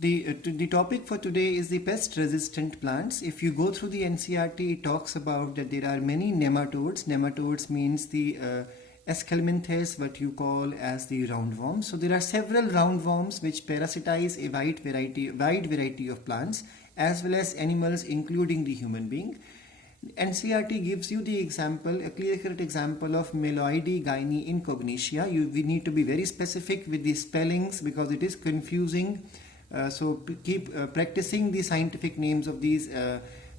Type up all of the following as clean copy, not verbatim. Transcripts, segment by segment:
The topic for today is the pest-resistant plants. If you go through the NCERT, it talks about that there are many nematodes. Nematodes means the Escalminthes, what you call as the roundworms. So there are several roundworms which parasitize a wide variety of plants as well as animals, including the human being. NCERT gives you the example, a clear-cut example of Meloidae gynae incognitia. We need to be very specific with the spellings because it is confusing. So keep practicing the scientific names of these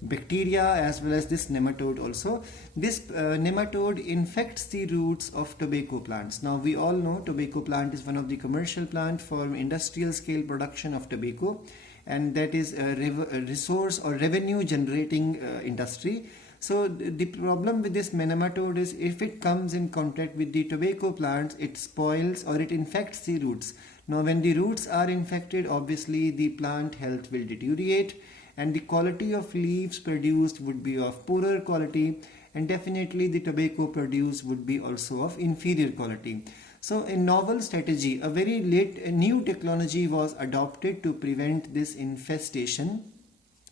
bacteria as well as this nematode also. This nematode infects the roots of tobacco plants. Now we all know tobacco plant is one of the commercial plant for industrial scale production of tobacco, and that is a resource or revenue generating industry. So the problem with this nematode is if it comes in contact with the tobacco plants, it spoils or it infects the roots. Now when the roots are infected, obviously the plant health will deteriorate and the quality of leaves produced would be of poorer quality, and definitely the tobacco produced would be also of inferior quality. So a novel strategy, a very new technology was adopted to prevent this infestation,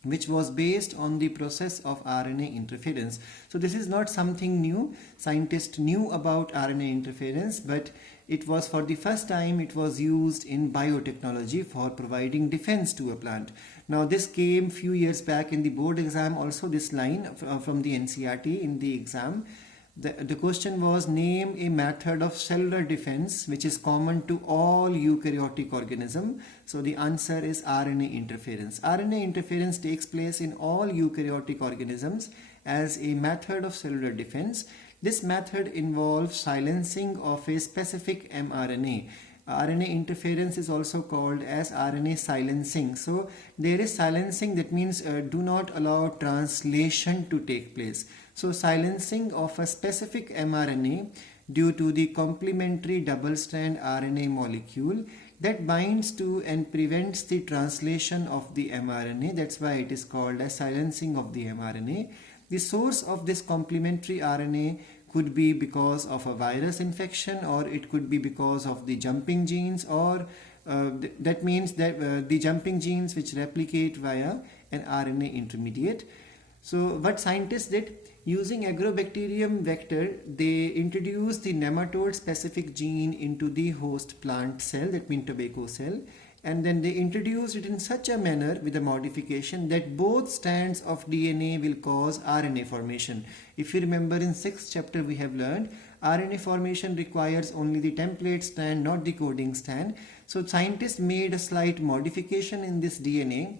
which was based on the process of RNA interference. So this is not something new. Scientists knew about RNA interference, but it was for the first time it was used in biotechnology for providing defense to a plant. Now this came few years back in the board exam also, this line from the NCERT in the exam. The question was, name a method of cellular defense which is common to all eukaryotic organisms. So the answer is RNA interference. RNA interference takes place in all eukaryotic organisms as a method of cellular defense. This method involves silencing of a specific mRNA. RNA interference is also called as Rna silencing. So there is silencing, that means do not allow translation to take place. So silencing of a specific mRNA due to the complementary double-strand RNA molecule that binds to and prevents the translation of the mRNA. That's why it is called as silencing of the mRNA. The source of this complementary RNA could be because of a virus infection, or it could be because of the jumping genes, or that means that the jumping genes which replicate via an RNA intermediate. So what scientists did, using agrobacterium vector, they introduced the nematode specific gene into the host plant cell, that means tobacco cell, and then they introduced it in such a manner with a modification that both strands of DNA will cause RNA formation. If you remember, in 6th chapter we have learned RNA formation requires only the template strand, not the coding strand. So scientists made a slight modification in this DNA.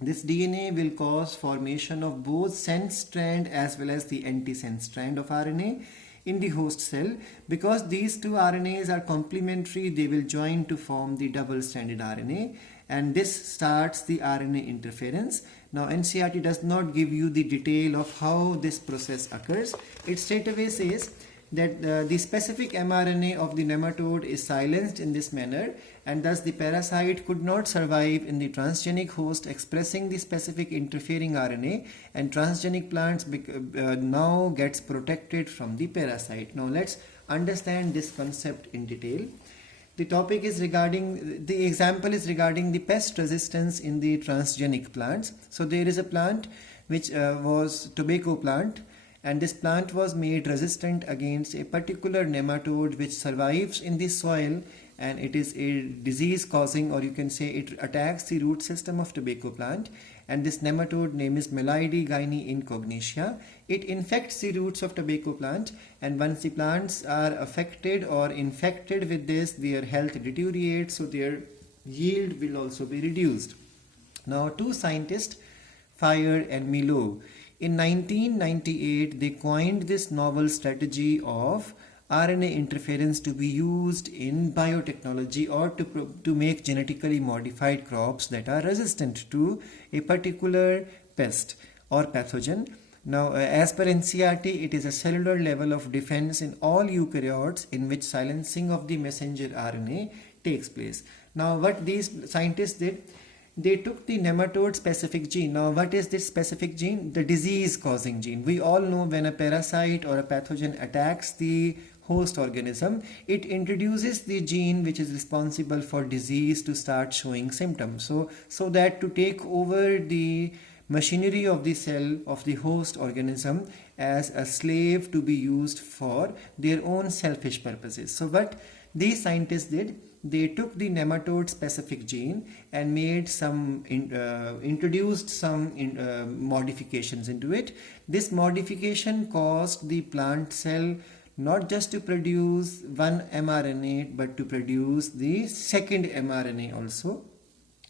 This DNA will cause formation of both sense strand as well as the antisense strand of RNA in the host cell. Because these two RNAs are complementary, they will join to form the double-stranded RNA, and this starts the RNA interference. Now NCERT does not give you the detail of how this process occurs. It straightaway says that the specific mRNA of the nematode is silenced in this manner, and thus the parasite could not survive in the transgenic host expressing the specific interfering RNA, and transgenic plants now gets protected from the parasite. Now let's understand this concept in detail. The topic is regarding, the example is regarding the pest resistance in the transgenic plants. So there is a plant which was tobacco plant, and this plant was made resistant against a particular nematode which survives in the soil, and it is a disease causing, or you can say it attacks the root system of tobacco plant, and this nematode name is Meloidae gynae incognitia. It infects the roots of tobacco plant, and once the plants are affected or infected with this, their health deteriorates, so their yield will also be reduced. Now two scientists, Fire and Milo, in 1998 they coined this novel strategy of RNA interference to be used in biotechnology, or to make genetically modified crops that are resistant to a particular pest or pathogen. Now as per NCERT, it is a cellular level of defense in all eukaryotes in which silencing of the messenger RNA takes place. Now what these scientists did, they took the nematode specific gene. Now what is this specific gene? The disease causing gene. We all know when a parasite or a pathogen attacks the host organism, it introduces the gene which is responsible for disease to start showing symptoms. So that to take over the machinery of the cell of the host organism as a slave to be used for their own selfish purposes. So what these scientists did, they took the nematode specific gene and made some introduced some modifications into it. This modification caused the plant cell not just to produce one mRNA but to produce the second mRNA also.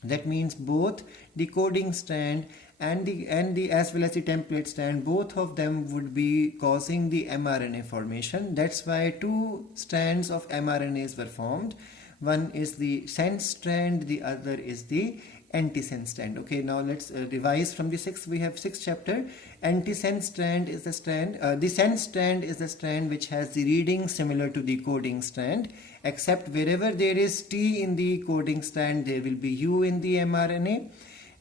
That means both the coding strand and the as well as the template strand, both of them would be causing the mRNA formation. That's why two strands of mRNAs were formed. One is the sense strand, the other is the antisense strand. Okay, now let's revise from the sixth. We have sixth chapter. Antisense strand is the strand. The sense strand is the strand which has the reading similar to the coding strand, except wherever there is T in the coding strand, there will be U in the mRNA,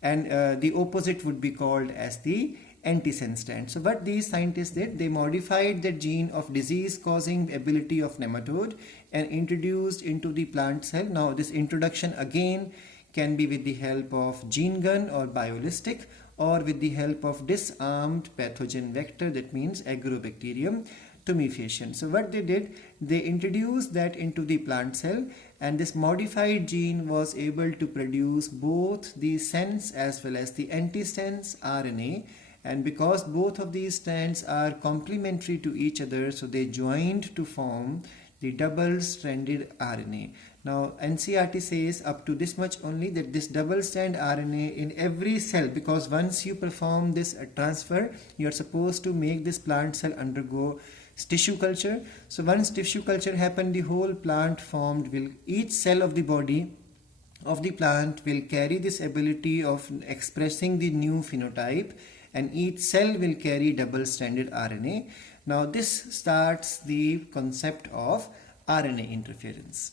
and the opposite would be called as the antisense strand. So what these scientists did, they modified the gene of disease causing ability of nematode and introduced into the plant cell. Now this introduction again can be with the help of gene gun or biolistic, or with the help of disarmed pathogen vector, that means agrobacterium tumefaciens. So what they did, they introduced that into the plant cell, and this modified gene was able to produce both the sense as well as the antisense RNA. And because both of these strands are complementary to each other, so they joined to form the double-stranded RNA. Now NCERT says up to this much only, that this double-strand RNA in every cell, because once you perform this transfer, you are supposed to make this plant cell undergo tissue culture. So once tissue culture happened, the whole plant formed will, each cell of the body of the plant will carry this ability of expressing the new phenotype, and each cell will carry double-stranded RNA. Now this starts the concept of RNA interference.